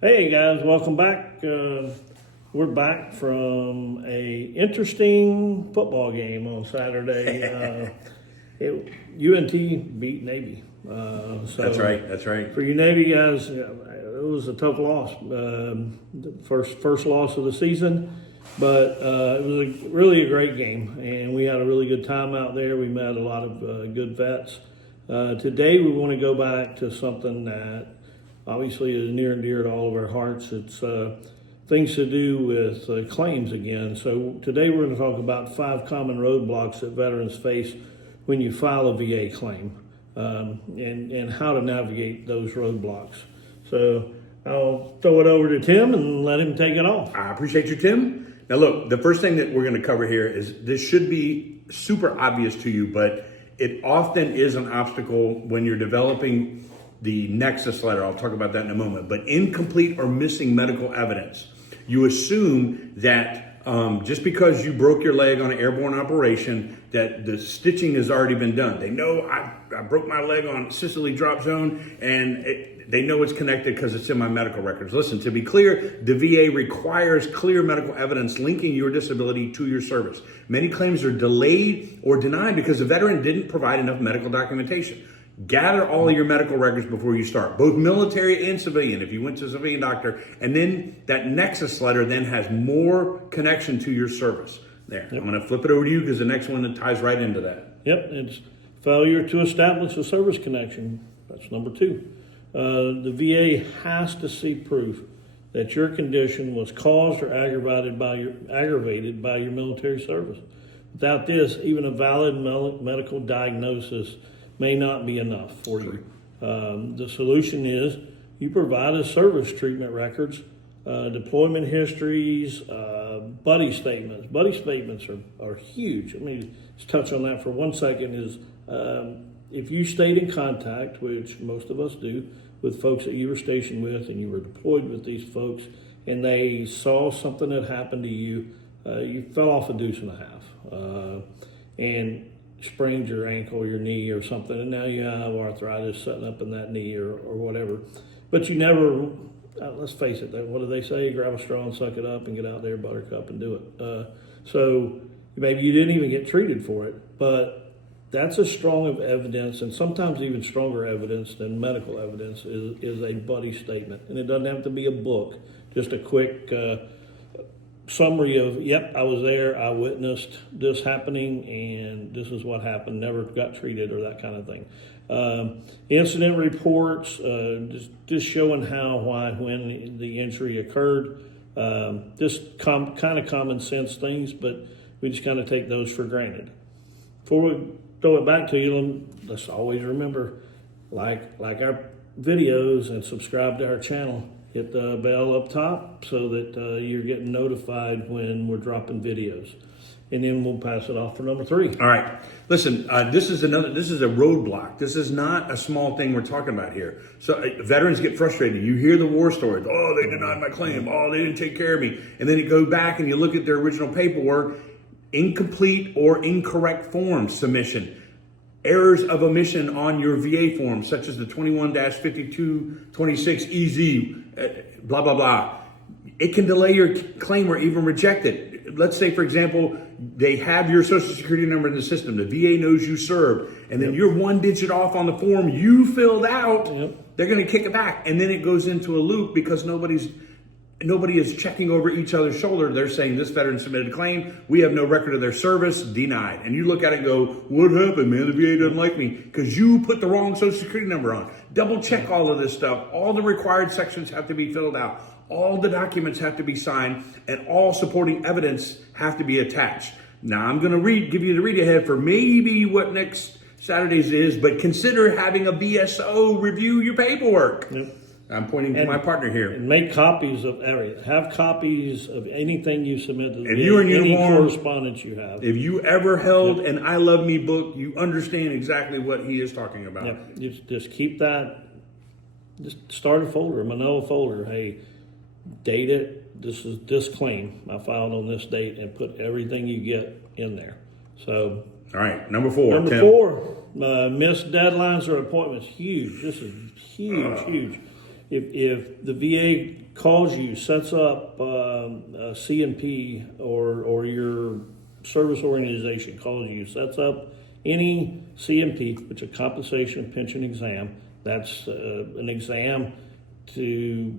Hey guys, welcome back. We're back from a interesting football game on Saturday. UNT beat Navy. That's right. That's right. For you Navy guys, it was a tough loss. The first loss of the season, but it was really a great game, and we had a really good time out there. We met a lot of good vets. Today we want to go back to something that obviously is near and dear to all of our hearts. It's things to do with claims again. So today we're going to talk about 5 common roadblocks that veterans face when you file a VA claim, and how to navigate those roadblocks. So I'll throw it over to Tim and let him take it off. I appreciate you, Tim. Now look, the first thing that we're going to cover here is this should be super obvious to you, but it often is an obstacle when you're developing the nexus letter. I'll talk about that in a moment. But incomplete or missing medical evidence. You assume that just because you broke your leg on an airborne operation, that the stitching has already been done. They know I broke my leg on Sicily drop zone, and they know it's connected because it's in my medical records. Listen, to be clear, the VA requires clear medical evidence linking your disability to your service. Many claims are delayed or denied because the veteran didn't provide enough medical documentation. Gather all of your medical records before you start, both military and civilian, if you went to a civilian doctor, and then that nexus letter then has more connection to your service. There, yep. I'm going to flip it over to you because the next one ties right into that. Yep, it's failure to establish a service connection. That's number 2. The VA has to see proof that your condition was caused or aggravated by your military service. Without this, even a valid medical diagnosis may not be enough for you. The solution is you provide us service treatment records, deployment histories, buddy statements. Buddy statements are huge. Let me just touch on that for 1 second. Is if you stayed in contact, which most of us do, with folks that you were stationed with and you were deployed with these folks, and they saw something that happened to you, you fell off a deuce and a half, and sprained your ankle or your knee or something, and now you have arthritis setting up in that knee or whatever. But you never, let's face it, what do they say? Grab a straw and suck it up and get out there, buttercup, and do it. So maybe you didn't even get treated for it, but that's as strong of evidence, and sometimes even stronger evidence than medical evidence, is a buddy statement. And it doesn't have to be a book, just a quick summary of, yep, I was there, I witnessed this happening, and this is what happened, never got treated, or that kind of thing. Incident reports, just showing how, why, when the injury occurred. Just kind of common sense things, but we just kind of take those for granted. Before we throw it back to you, let's always remember, like our videos and subscribe to our channel. Hit the bell up top so that you're getting notified when we're dropping videos. And then we'll pass it off for number 3. All right. Listen, this is a roadblock. This is not a small thing we're talking about here. So veterans get frustrated. You hear the war stories. Oh, they denied my claim. Oh, they didn't take care of me. And then you go back and you look at their original paperwork, incomplete or incorrect form submission. Errors of omission on your VA form, such as the 21-5226EZ, blah, blah, blah. It can delay your claim or even reject it. Let's say, for example, they have your Social Security number in the system. The VA knows you served, and then you're 1 digit off on the form you filled out. Yep. They're going to kick it back, and then it goes into a loop because nobody is checking over each other's shoulder. They're saying this veteran submitted a claim. We have no record of their service, denied. And you look at it and go, what happened, man? The VA doesn't like me because you put the wrong Social Security number on. Double check all of this stuff. All the required sections have to be filled out. All the documents have to be signed, and all supporting evidence have to be attached. Now I'm going to give you the read ahead for maybe what next Saturday's is, but consider having a BSO review your paperwork. Yep. I'm pointing to my partner here. And make copies of everything. Have copies of anything you submit to the VA, you're in any uniform, correspondence you have. If you ever held an I Love Me book, you understand exactly what he is talking about. Yep. Just keep that. Just start a folder, a manila folder. Hey, date it. This is this claim I filed on this date, and put everything you get in there. So, all right, number 4. Number Tim. 4, missed deadlines or appointments. Huge. This is huge. if the VA calls you, sets up a CNP or your service organization calls you, sets up any CMP, which is a compensation and pension exam, that's an exam to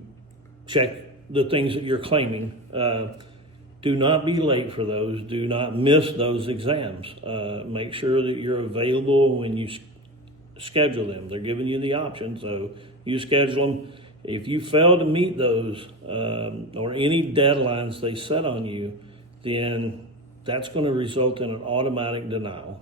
check the things that you're claiming. Do not be late for those. Do not miss those exams. Make sure that you're available when you schedule them. They're giving you the option, so you schedule them. If you fail to meet those or any deadlines they set on you, then that's going to result in an automatic denial.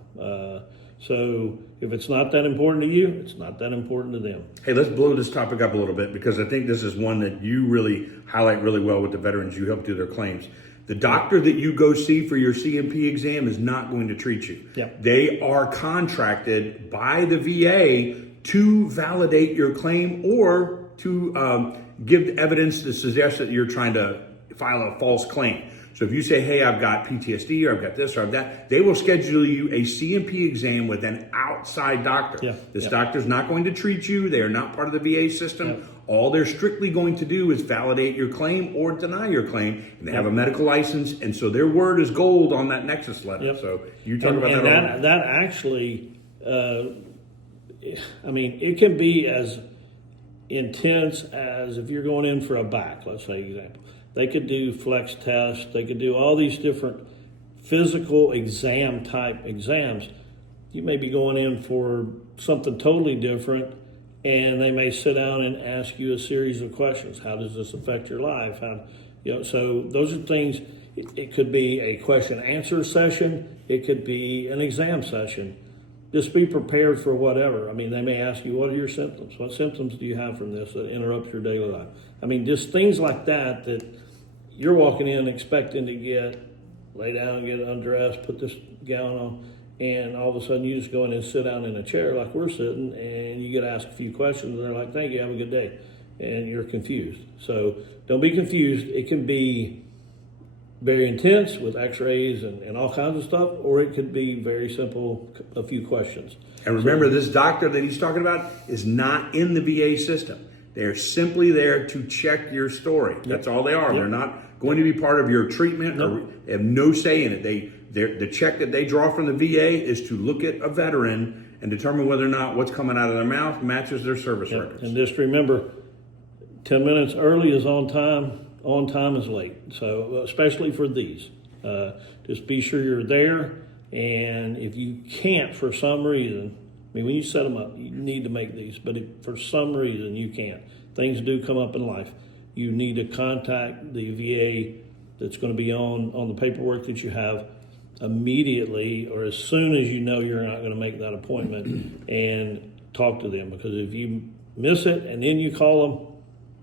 So if it's not that important to you, it's not that important to them. Hey, let's blow this topic up a little bit, because I think this is one that you really highlight really well with the veterans you help do their claims. The doctor that you go see for your CMP exam is not going to treat you. Yep. They are contracted by the VA to validate your claim or to give evidence to suggest that you're trying to file a false claim. So if you say, hey, I've got PTSD or I've got this or I've that, they will schedule you a CMP exam with an outside doctor. Yeah. This doctor's not going to treat you. They are not part of the VA system. Yeah. All they're strictly going to do is validate your claim or deny your claim. And they have a medical license. And so their word is gold on that Nexus letter. Yep. So you talk about and that actually, I mean, it can be as intense as if you're going in for a back, let's say, example. They could do flex tests. They could do all these different physical exam type exams. You may be going in for something totally different, and they may sit down and ask you a series of questions. How does this affect your life? So those are things. It could be a question answer session. It could be an exam session. Just be prepared for whatever. I mean, they may ask you, what are your symptoms? What symptoms do you have from this that interrupts your daily life? I mean, just things like that you're walking in expecting to lay down, get undressed, put this gown on, and all of a sudden you just go in and sit down in a chair like we're sitting, and you get asked a few questions, and they're like, thank you, have a good day. And you're confused. So don't be confused. It can be very intense with x-rays and all kinds of stuff, or it could be very simple, a few questions. And remember, this doctor that he's talking about is not in the VA system. They're simply there to check your story. Yep. That's all they are. Yep. They're not going to be part of your treatment. Nope. Or they have no say in it. The check that they draw from the VA is to look at a veteran and determine whether or not what's coming out of their mouth matches their service records. And just remember, 10 minutes early is on time is late. So especially for these, just be sure you're there. And if you can't for some reason, I mean, when you set them up, you need to make these, but if for some reason you can't, things do come up in life, you need to contact the VA that's going to be on the paperwork that you have immediately, or as soon as you know you're not going to make that appointment, and talk to them, because if you miss it and then you call them,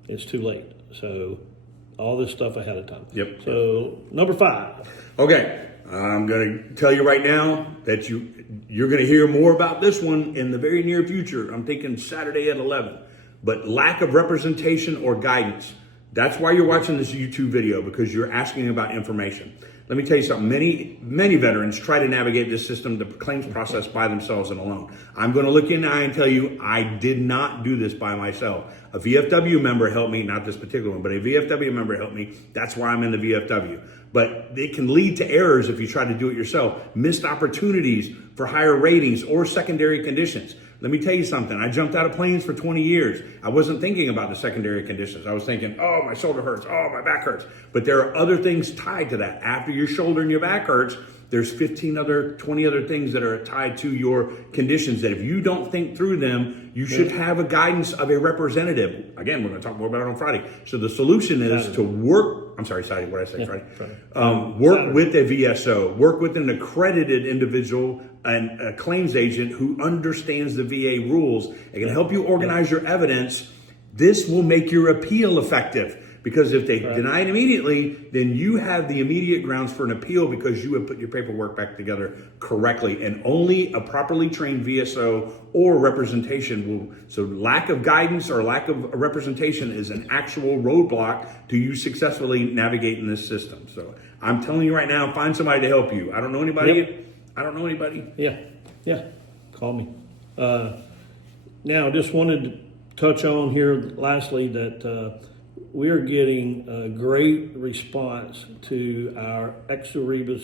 it's too late. So all this stuff ahead of time. Yep. So number 5. Okay. I'm going to tell you right now that you're going to hear more about this one in the very near future. I'm thinking Saturday at 11. But lack of representation or guidance. That's why you're watching this YouTube video, because you're asking about information. Let me tell you something. Many veterans try to navigate this system, the claims process, by themselves and alone. I'm going to look in the eye and tell you I did not do this by myself. A VFW member helped me, not this particular one, but a VFW member helped me. That's why I'm in the VFW. But it can lead to errors if you try to do it yourself. Missed opportunities for higher ratings or secondary conditions. Let me tell you something. I jumped out of planes for 20 years. I wasn't thinking about the secondary conditions. I was thinking, oh, my shoulder hurts. Oh, my back hurts. But there are other things tied to that. After your shoulder and your back hurts, there's 20 other things that are tied to your conditions that if you don't think through them, you should have a guidance of a representative. Again, we're going to talk more about it on Friday. So the solution is to work. I'm sorry, Friday. What did I say, Friday? Work with a VSO. Work with an accredited individual and a claims agent who understands the VA rules and can help you organize your evidence. This will make your appeal effective. Because if they deny it immediately, then you have the immediate grounds for an appeal because you have put your paperwork back together correctly. And only a properly trained VSO or representation will. So lack of guidance or lack of representation is an actual roadblock to you successfully navigating this system. So I'm telling you right now, find somebody to help you. I don't know anybody. Yep. I don't know anybody. Yeah. Call me. Now, just wanted touch on here lastly that we are getting a great response to our Exoribus.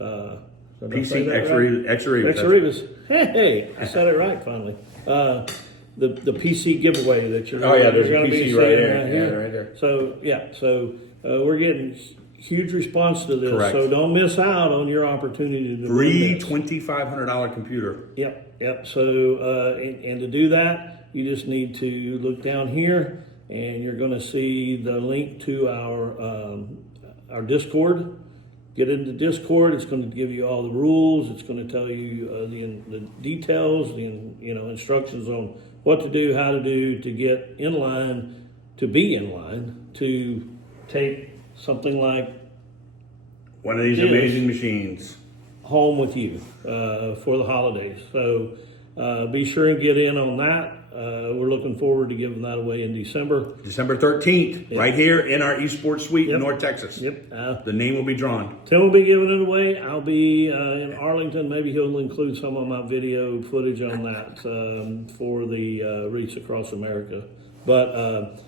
PC Exoribus. Exoribus. Hey, I said it right finally. The PC giveaway that you're. Oh yeah, there's a gonna PC be right seeing there. Yeah, right there. So we're getting huge response to this. Correct. So don't miss out on your opportunity to Free win this. $2,500 computer. Yep. So and to do that, you just need to look down here, and you're going to see the link to our Discord. Get into Discord. It's going to give you all the rules. It's going to tell you the details, the instructions on what to do, how to do to get in line, to be in line, to take something like One of these Yes. amazing machines. home with you for the holidays. So be sure and get in on that. We're looking forward to giving that away in December. December 13th, right here in our eSports Suite in North Texas. Yep. The name will be drawn. Tim will be giving it away. I'll be in Arlington. Maybe he'll include some of my video footage on that for the Reach Across America. But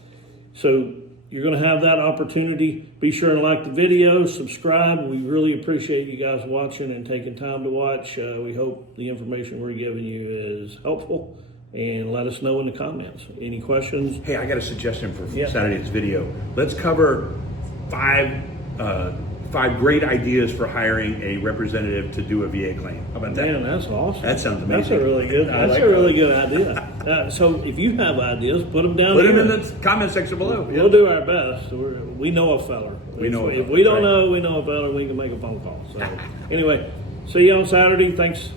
so you're going to have that opportunity. Be sure and like the video, subscribe. We really appreciate you guys watching and taking time to watch. We hope the information we're giving you is helpful. And let us know in the comments. Any questions? Hey, I got a suggestion for Yeah. Saturday's video. Let's cover five great ideas for hiring a representative to do a VA claim. How about that? Man, that's awesome. That sounds amazing. That's a really good. I That's like a really that. good idea. So if you have ideas, put them down. Put here. them in the comment section below. We'll do our best. We know a feller. We know a If feller, we don't right. know, we know a feller. We can make a phone call. So anyway, see you on Saturday. Thanks